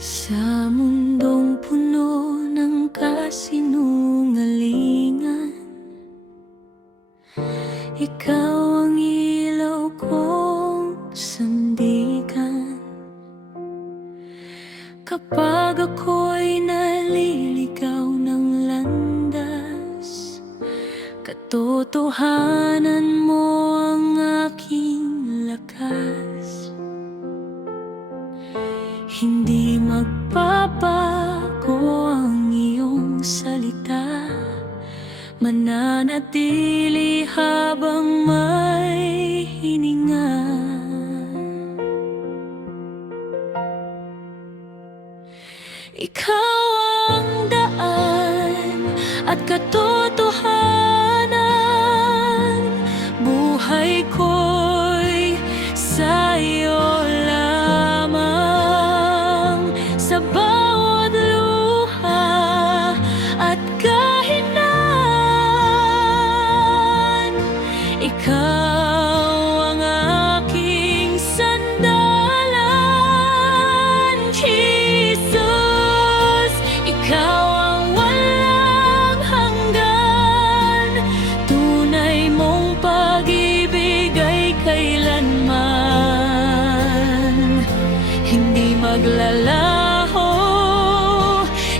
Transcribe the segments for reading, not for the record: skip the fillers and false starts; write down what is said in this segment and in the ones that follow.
Sa mundong puno ng kasinungalingan, ikaw ang ilaw kong sandigan. Kapag ako'y naliligaw ng landas, katotohanan mo ang aking lakas. Hindi magbabago ang iyong salita, mananatili habang may hininga. Ikaw ang daan at katotohanan, buhay ko'y sa iyo lamang. Sa bawat luha at kahinaan, ikaw ang aking sandalan. Jesus, ikaw ang walang hanggan, tunay mong pag-ibig ay kailanman hindi maglalaho.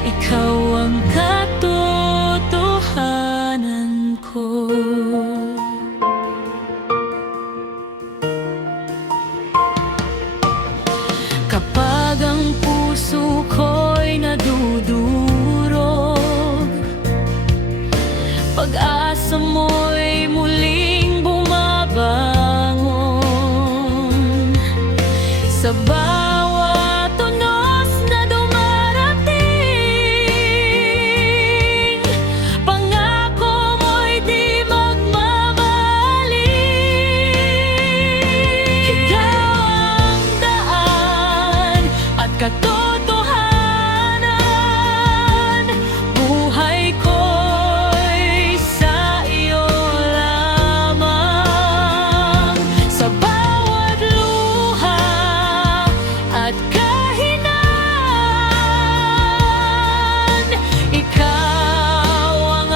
Ikaw ang katotohanan ko. Kapag ang puso ko'y nadudurog, pag-asa mo'y muling bumabangon. Sa bawat tunos na dumarating, pangako mo'y di magmamaling. Ikaw ang daan at katotohanan, buhay ko'y sa iyo lamang. Sa bawat luha at kahinaan, ikaw ang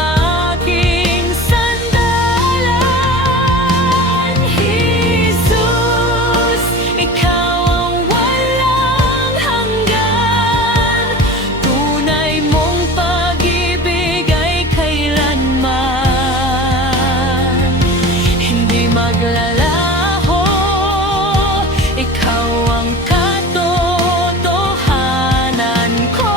aking sandalan. Jesus, ikaw ang walang hanggan, tunay mong pag-ibig ay kailanman hindi maglalaho. Ikaw ang katotohanan ko.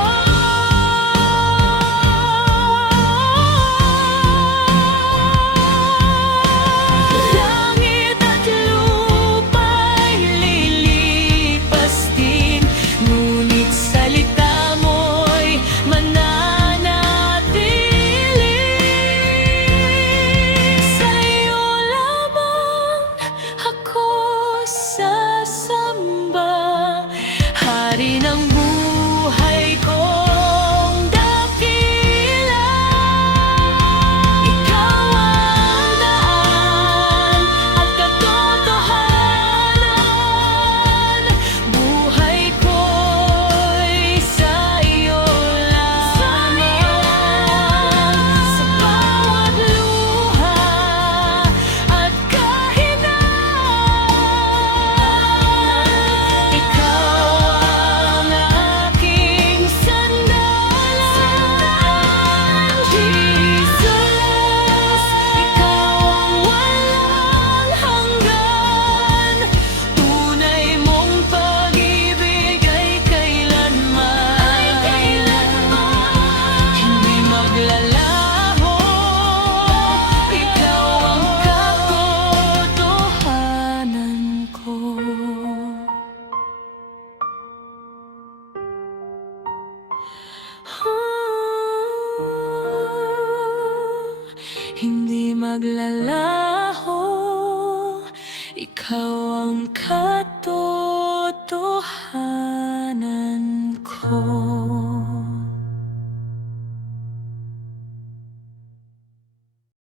Langit at lupa'y lilipas din, ngunit salita mo'y mananatili. Sa iyo lamang ako sasamba, hari ng buhay kong dakila. Ikaw ang daan at katotohanan, buhay ko'y sa iyo lamang. Sa bawat luha at kahinaan, ikaw ang aking sandalan. Jesus, ikaw ang walang hanggan, tunay mong pag-ibig ay kailanman hindi maglalaho. Ikaw ang katotohanan ko. Hindi maglalaho. Ikaw ang katotohanan ko.